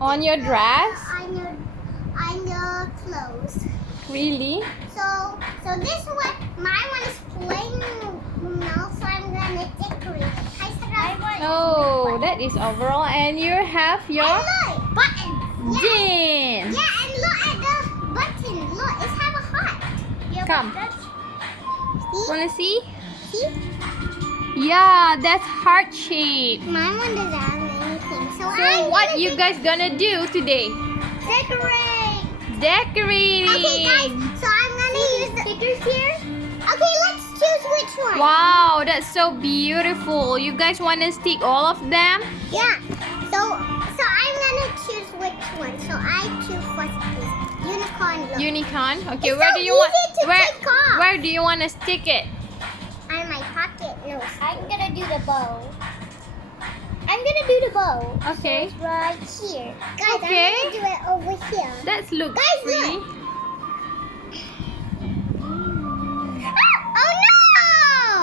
On your dress? On your clothes. Really? So this one, my one is plain milk, so I'm gonna decorate it. Oh, that is overall. And you have your And look, buttons. jeans. Yeah, and look at the button. Look, it have a heart. Yeah, Come. See? Wanna see? See? Yeah, that's heart shape. My one doesn't have anything. So So what you guys gonna do today? decorate. Decorating. Okay, guys. So I'm gonna use the stickers here. Okay, let's choose which one. Wow, that's so beautiful. You guys wanna stick all of them? Yeah. So I'm gonna choose which one. So I choose first this unicorn look. Unicorn. Okay, It's where so do you want? easy to take off. Where do you wanna stick it? On my pocket. No, I'm gonna do the bow. I'm gonna do the bow. Okay. So it's right here. Guys, Okay. I'm gonna do it over here. That looks Guys, pretty. look. Oh no!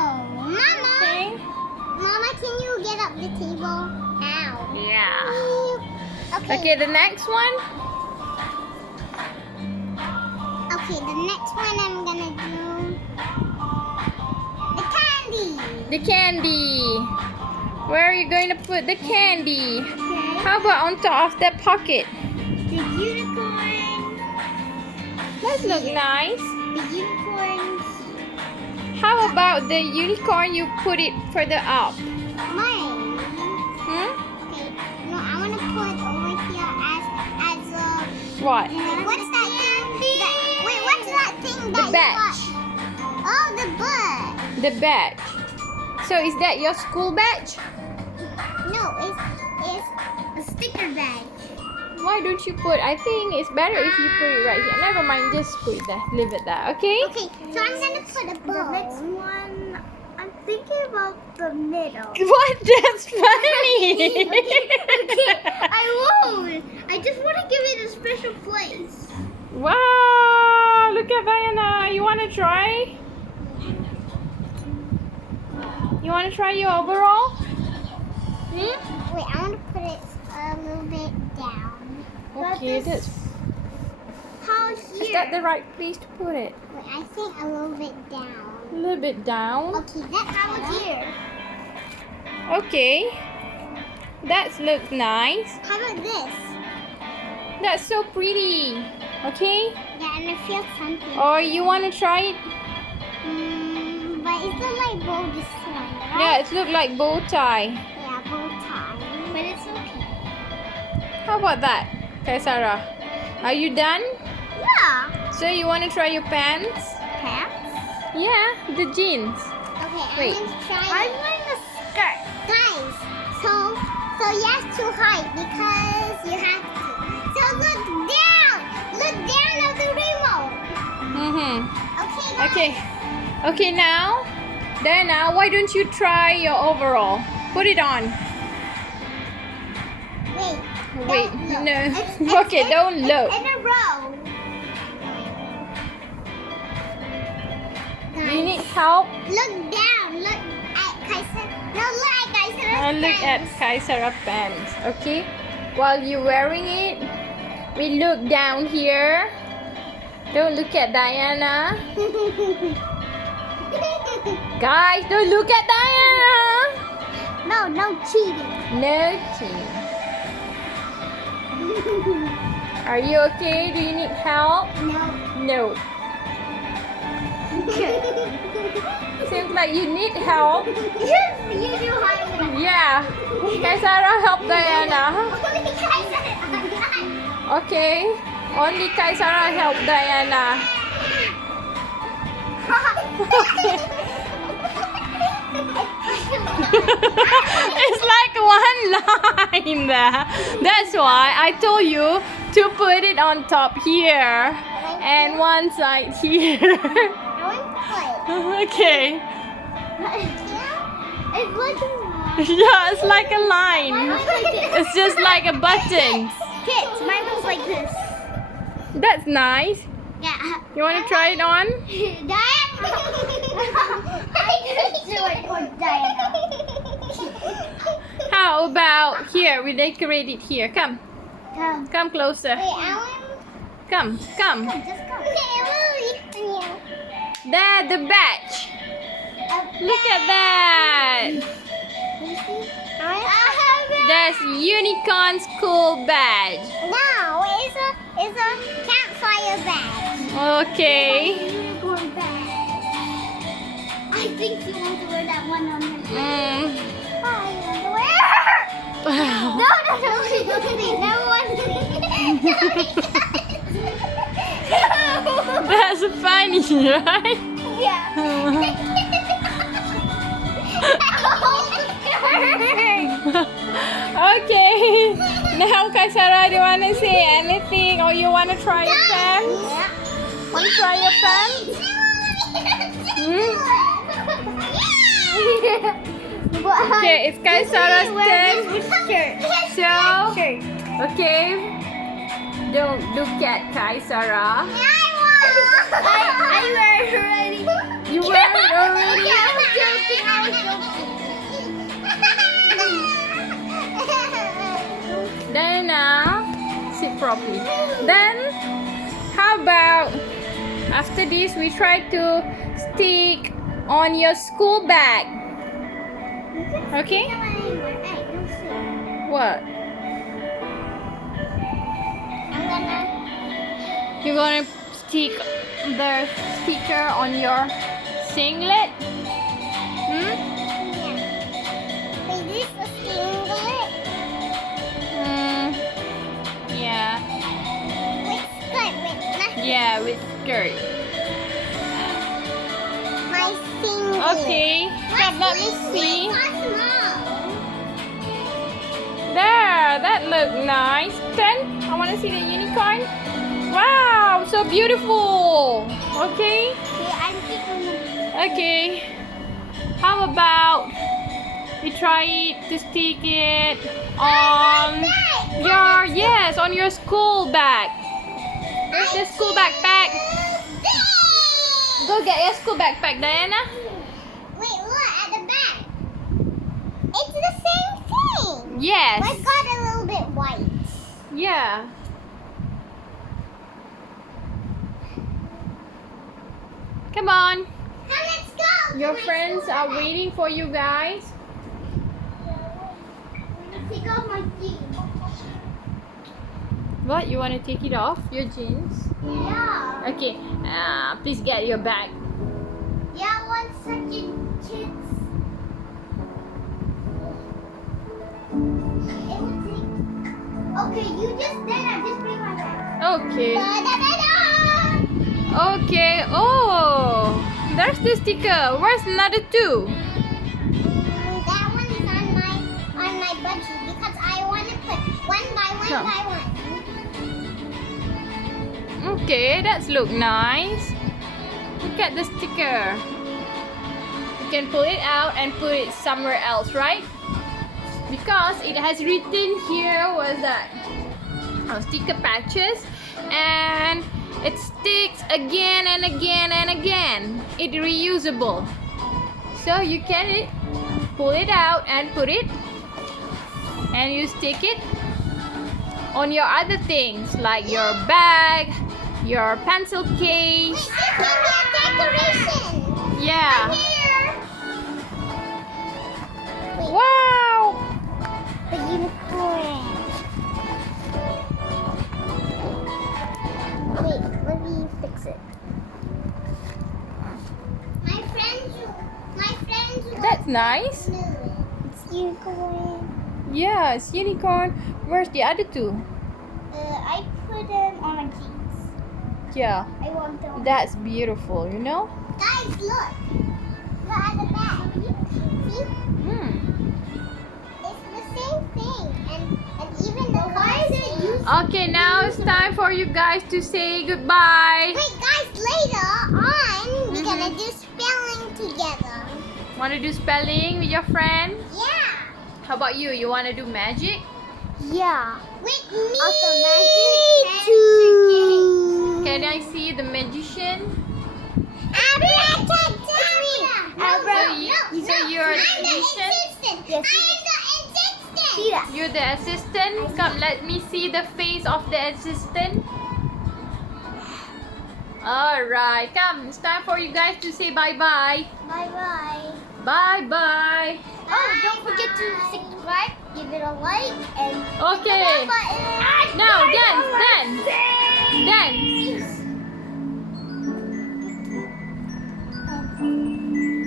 Mama! Okay. Mama, can you get up the table? Ow. Yeah. Okay. Okay, the next one. Okay, the next one I'm gonna do the candy. The candy. Where are you going to put the candy? Okay. How about on top of that pocket? The unicorn. That look nice. The unicorns. How about the unicorn? You put it further up. Mine. Hmm? Okay. No, I wanna put it over here as a. What? What's that thing? Wait, what's that thing that The you badge. got? Oh, the badge. The badge. So is that your school badge? No, it's a sticker badge. Why don't you put? I think it's better if you put it right here. Never mind, just put it there. Leave it there, okay? Okay, so I'm gonna put a bow. The next one, I'm thinking about the middle. What? That's funny. Okay, I won't. I just want to give it a special place. Wow! Look at Diana. You wanna try? You wanna try your overall? Hmm? Wait, I want to put it a little bit down. Okay, that's. How Is here? that the right place to put it? Wait, I think a little bit A down. little bit down. Okay, that's how here. Okay. That looks nice. How about this? That's so pretty. Okay? Yeah, and I feel something. Or you wanna try it? But it's not like bow this one, right? Yeah, it looks like bow tie. Yeah, bow tie. But it's okay. How about that, Kaisara? Are you done? Yeah. So you wanna try your pants? Pants? Yeah, the jeans. Okay, Wait. I'm gonna try. I'm wearing a skirt. Guys, so you have to hide because you have to. So look down. Look down at the remote. Mm-hmm. Okay, guys. Okay. Okay, now, Diana, why don't you try your overall? Put it on. Wait. Wait, Don't no. look. Okay, don't look. It's in a row. Do you need help? Look down. Look at Kaiser. No, look at Kaiser. Look at Kaisara pants, okay? While you're wearing it, we look down here. Don't look at Diana. Guys, don't look at Diana. No cheating. No cheating. Are you okay? Do you need help? No. No. Seems like you need help. You do hard. Yeah. Kaisara, help Diana. Only Kaiser. Okay. Only Kaisara help Diana. It's like one line there. That's why I told you to put it on top here and one side here. Okay. It's like Yeah, it's like a line. It's just like a button. Kids, mine was like this. That's nice. Yeah. You want to try it on? Diana. I just do it for Diana. How about here? We decorate it here. Come. Come. Come closer. Wait, I want. Come. Just come. Okay, we'll eat. There, the badge. Look at that. There's unicorn school badge. No, it's a campfire badge. Okay. Unicorn badge. I think you want to wear that one on your face. Mm. Oh, you want to wear? No, never want to. That's funny, right? Yeah. Okay. Now, Kaisara, do you want to say anything or you want to try your pants? Want to try your pants? Okay, it's Kaisara's turn. So, okay. Don't look at Kaisara. I wear it already. You wear it already? I was joking. Then sit properly. Then how about after this we try to stick on your school bag. Okay? What? You're gonna stick the sticker on your singlet? Hmm? Wait, this is a singlet? Yeah. With skirt, with nothing. Yeah, with skirt. My singlet. Okay. Come, let me see. There. There, that look nice. Then I want to see the unicorn. Wow, so beautiful. Okay. Okay. How about we try to stick it on on your school bag. Where's the school backpack? Go get your school backpack, Diana. Wait, look at the back. It's the same thing. Yes. But got a little bit white. Yeah. Come on. Now let's go. Your friends are waiting for you guys. Take off my jeans. What? You want to take it off? Your jeans? Yeah. Okay. Please get your bag. Yeah, one second, kids. Okay, you just then I just bring my bag. Okay. Da-da-da-da! Okay. Oh, there's the sticker. Where's another two? That one is on my budget because I want to put one by one Come. by one. Okay, that's look nice. Look at the sticker. You can pull it out and put it somewhere else, right? Because it has written here was that sticker patches and it sticks again and again and again. It's reusable. So you can pull it out and put it and you stick it on your other things like your bag, your pencil case. This can be a decoration. Yeah. Here. Wait, Wow. the unicorn. Wait, let me fix it. My friends. That's nice. It's unicorn. Yeah, it's unicorn. Where's the other two? I put them on my jeans. Yeah, I want them. that's beautiful, you know? Guys, look. Look at the back. See? Hmm. It's the same thing. And even the why is it used? Okay, now it's time for you guys to say goodbye. Wait, guys, later on, we're gonna do spelling together. Want to do spelling with your friend? Yeah. How about you? You want to do magic? Yeah. With me too. Can I see the magician? Abracadabra. So you're the magician? I'm the assistant. Cheetah. You're the assistant. Come, let me see the face of the assistant. Alright, come. It's time for you guys to say bye-bye. Bye-bye. Bye-bye. Oh, don't forget to subscribe, give it a like, and Okay. hit the bell button. Now, dance, dance. Dance.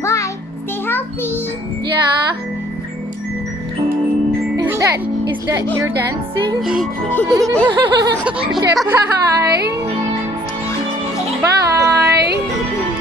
Bye. Stay healthy. Yeah. Is that your dancing? Okay, bye. Bye.